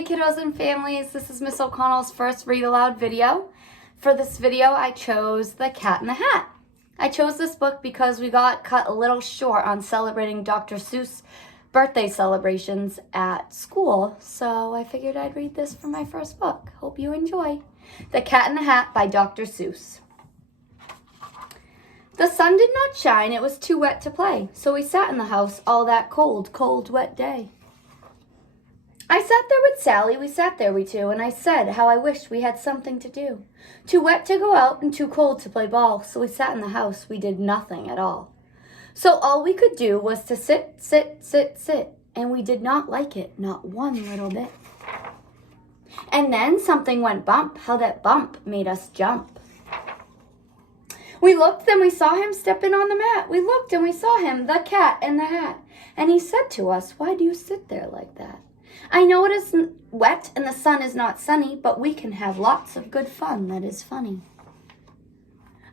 Hey kiddos and families, this is Miss O'Connell's first read aloud video. For this video, I chose The Cat in the Hat. I chose this book because we got cut a little short on celebrating Dr. Seuss' birthday celebrations at school, so I figured I'd read this for my first book. Hope you enjoy. The Cat in the Hat by Dr. Seuss. The sun did not shine, it was too wet to play, so we sat in the house all that cold, cold, wet day. I sat there with Sally, we sat there we two, and I said how I wished we had something to do. Too wet to go out and too cold to play ball, so we sat in the house, we did nothing at all. So all we could do was to sit, sit, sit, sit, and we did not like it, not one little bit. And then something went bump, how that bump made us jump. We looked and we saw him stepping on the mat. We looked and we saw him, the cat in the hat. And he said to us, "Why do you sit there like that? I know it is wet and the sun is not sunny, but we can have lots of good fun that is funny."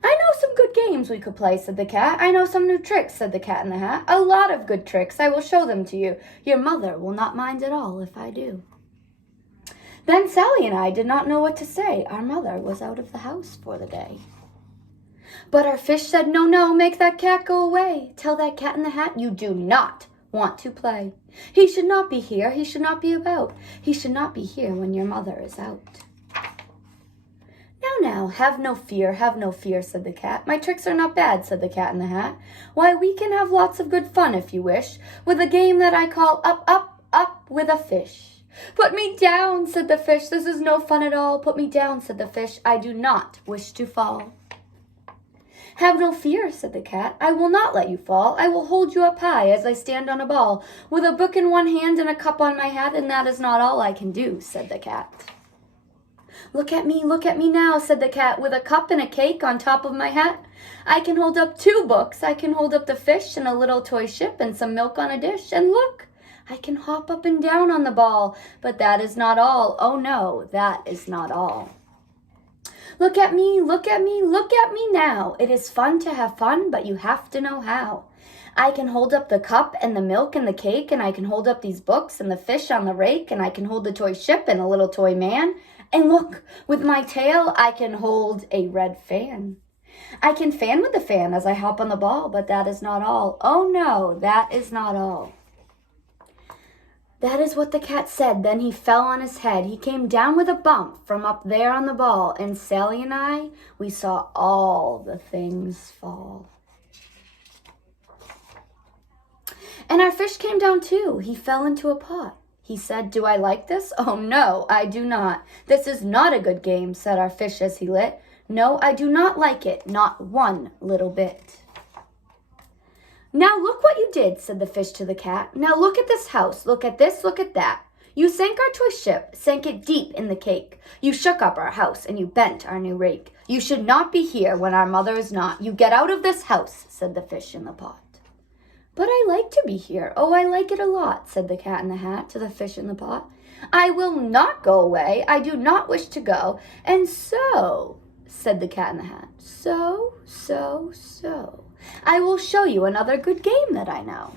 "I know some good games we could play," said the cat. "I know some new tricks," said the cat in the hat. "A lot of good tricks. I will show them to you. Your mother will not mind at all if I do." Then Sally and I did not know what to say. Our mother was out of the house for the day. But our fish said, "No, no, make that cat go away. Tell that cat in the hat you do not want to play. He should not be here, he should not be about. He should not be here when your mother is out." Now, have no fear, said the cat. "My tricks are not bad," said the cat in the hat. "Why, we can have lots of good fun, if you wish, with a game that I call Up, Up, Up with a Fish." "Put me down," said the fish. "This is no fun at all." "Put me down," said the fish. "I do not wish to fall." "Have no fear," said the cat. "I will not let you fall. I will hold you up high as I stand on a ball, with a book in one hand and a cup on my hat, and that is not all I can do," said the cat. Look at me now," said the cat, "with a cup and a cake on top of my hat. I can hold up 2 books. I can hold up the fish and a little toy ship and some milk on a dish. And look, I can hop up and down on the ball. But that is not all. Oh no, that is not all. Look at me now. It is fun to have fun, but you have to know how. I can hold up the cup and the milk and the cake, and I can hold up these books and the fish on the rake, and I can hold the toy ship and a little toy man. And look, with my tail, I can hold a red fan. I can fan with the fan as I hop on the ball, but that is not all. Oh no, that is not all." That is what the cat said. Then he fell on his head. He came down with a bump from up there on the ball, and Sally and I, we saw all the things fall. And our fish came down too. He fell into a pot. He said, "Do I like this? Oh no, I do not. This is not a good game," said our fish as he lit. "No, I do not like it, not one little bit." "Now look what you did," said the fish to the cat. "Now look at this house, look at this, look at that. You sank our toy ship, sank it deep in the cake. You shook up our house and you bent our new rake. You should not be here when our mother is not. You get out of this house," said the fish in the pot. "But I like to be here. Oh, I like it a lot," said the cat in the hat to the fish in the pot. "I will not go away. I do not wish to go. And so," said the cat in the hat, so, "I will show you another good game that I know."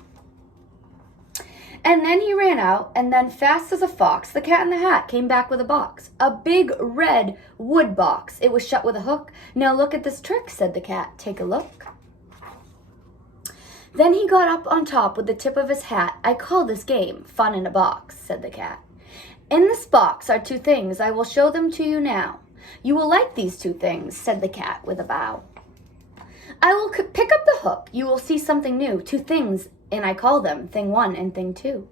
And then he ran out, and then fast as a fox, the cat in the hat came back with a box, a big red wood box. It was shut with a hook. "Now look at this trick," said the cat. "Take a look." Then he got up on top with the tip of his hat. "I call this game Fun in a Box," said the cat. "In this box are 2 things. I will show them to you now. You will like these 2 things," said the cat with a bow. "I will pick up the hook. You will see something new. 2 things, and I call them Thing 1 and Thing 2.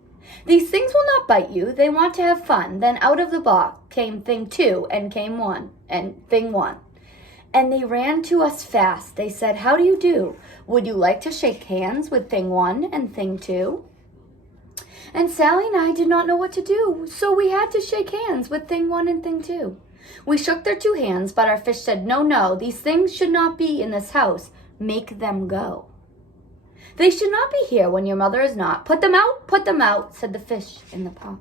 These things will not bite you. They want to have fun." Then out of the box came Thing 2 and came Thing 1. And they ran to us fast. They said, "How do you do? Would you like to shake hands with Thing 1 and Thing 2? And Sally and I did not know what to do, so we had to shake hands with Thing 1 and Thing 2. We shook their 2 hands, but our fish said, "No, no, these things should not be in this house. Make them go. They should not be here when your mother is not. Put them out," said the fish in the pot.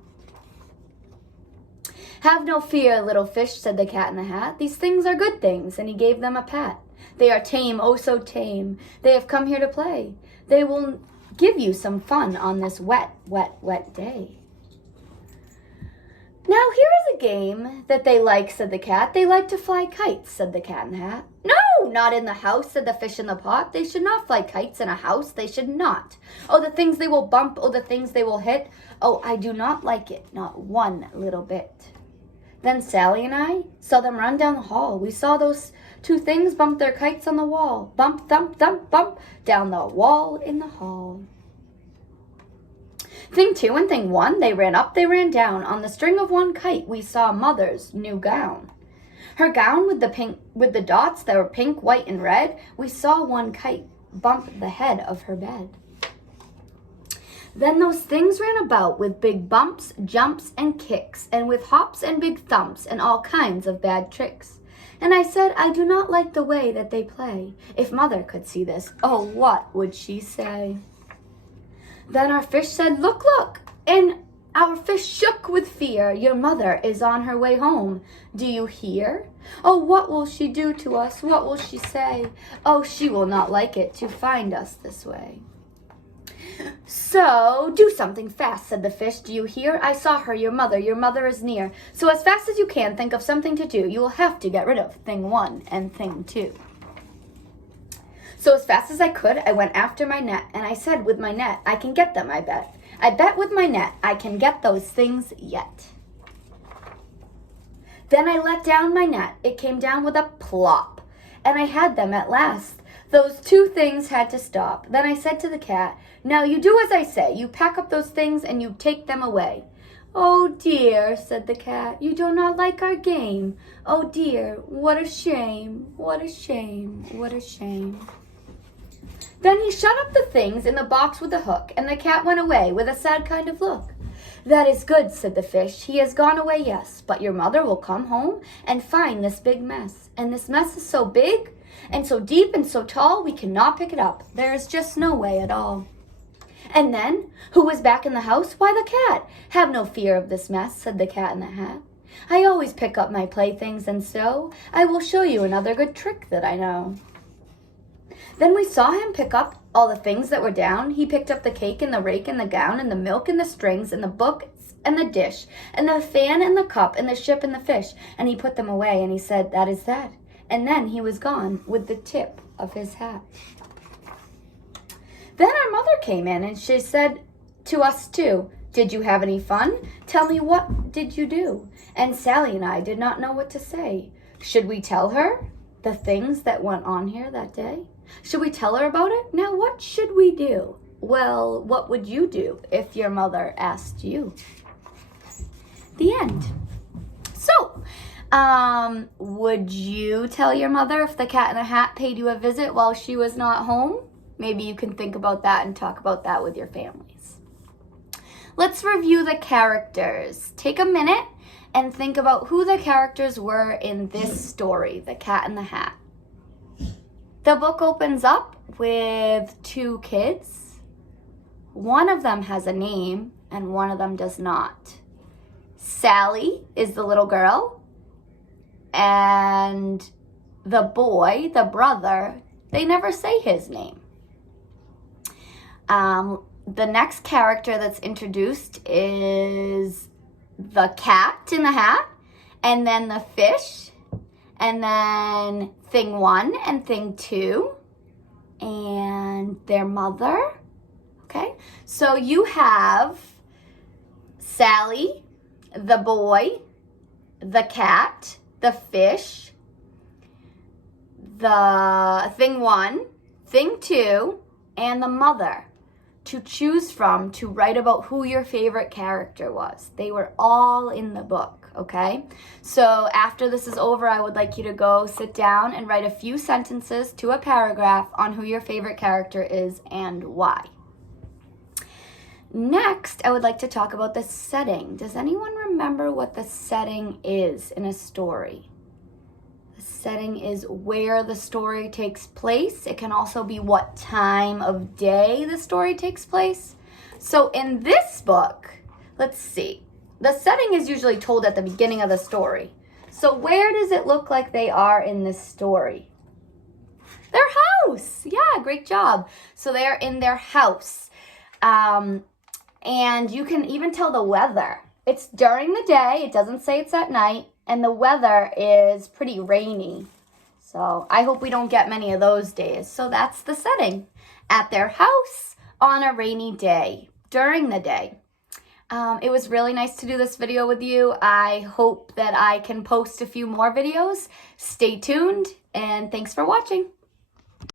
"Have no fear, little fish," said the cat in the hat. "These things are good things," and he gave them a pat. "They are tame, oh so tame. They have come here to play. They will give you some fun on this wet, wet, wet day." Now here is a game that they like, said the cat. They like to fly kites, said the cat in the hat. No, not in the house, said the fish in the pot. They should not fly kites in a house, they should not. Oh, the things they will bump, oh, the things they will hit. Oh, I do not like it, not one little bit. Then Sally and I saw them run down the hall. We saw those two things bump their kites on the wall. Bump, thump, thump, bump, down the wall in the hall. Thing 2 and thing 1, they ran up, they ran down. On the string of one kite, we saw Mother's new gown. Her gown with the dots that were pink, white, and red. We saw one kite bump the head of her bed. Then those things ran about with big bumps, jumps, and kicks, and with hops and big thumps, and all kinds of bad tricks. And I said, I do not like the way that they play. If Mother could see this, oh, what would she say? Then our fish said, look, look, and our fish shook with fear. Your mother is on her way home. Do you hear? Oh, what will she do to us? What will she say? Oh, she will not like it to find us this way. So, do something fast, said the fish. Do you hear? I saw her, your mother is near. So as fast as you can, think of something to do. You will have to get rid of thing 1 and thing 2. So as fast as I could, I went after my net, and I said, with my net, I can get them, I bet. I bet with my net, I can get those things yet. Then I let down my net. It came down with a plop, and I had them at last. Those two things had to stop. Then I said to the cat, now you do as I say. You pack up those things, and you take them away. Oh dear, said the cat, you do not like our game. Oh dear, what a shame, what a shame, what a shame. Then he shut up the things in the box with the hook, and the cat went away with a sad kind of look. That is good, said the fish. He has gone away, yes, but your mother will come home and find this big mess. And this mess is so big and so deep and so tall, we cannot pick it up. There is just no way at all. And then, who was back in the house? Why, the cat. Have no fear of this mess, said the cat in the hat. I always pick up my playthings, and so I will show you another good trick that I know. Then we saw him pick up all the things that were down. He picked up the cake and the rake and the gown and the milk and the strings and the books and the dish and the fan and the cup and the ship and the fish. And he put them away and he said, that is that. And then he was gone with the tip of his hat. Then our mother came in and she said to us too, did you have any fun? Tell me, what did you do? And Sally and I did not know what to say. Should we tell her the things that went on here that day? Should we tell her about it? Now, what should we do? Well, what would you do if your mother asked you? The end. So, would you tell your mother if the cat in the hat paid you a visit while she was not home? Maybe you can think about that and talk about that with your families. Let's review the characters. Take a minute and think about who the characters were in this story, The Cat in the Hat. The book opens up with two kids. One of them has a name and one of them does not. Sally is the little girl, and the boy, the brother, they never say his name. The next character that's introduced is the cat in the hat, and then the fish, and then thing 1 and thing 2, and their mother. Okay, so you have Sally, the boy, the cat, the fish, the thing 1, thing 2, and the mother to choose from to write about who your favorite character was. They were all in the book, okay? So after this is over, I would like you to go sit down and write a few sentences to a paragraph on who your favorite character is and why. Next, I would like to talk about the setting. Does anyone remember what the setting is in a story? The setting is where the story takes place. It can also be what time of day the story takes place. So in this book, let's see. The setting is usually told at the beginning of the story. So where does it look like they are in this story? Their house. Yeah, great job. So they're in their house. And you can even tell the weather. It's during the day. It doesn't say it's at night. And the weather is pretty rainy. So I hope we don't get many of those days. So that's the setting. At their house on a rainy day, during the day. It was really nice to do this video with you. I hope that I can post a few more videos. Stay tuned, and thanks for watching.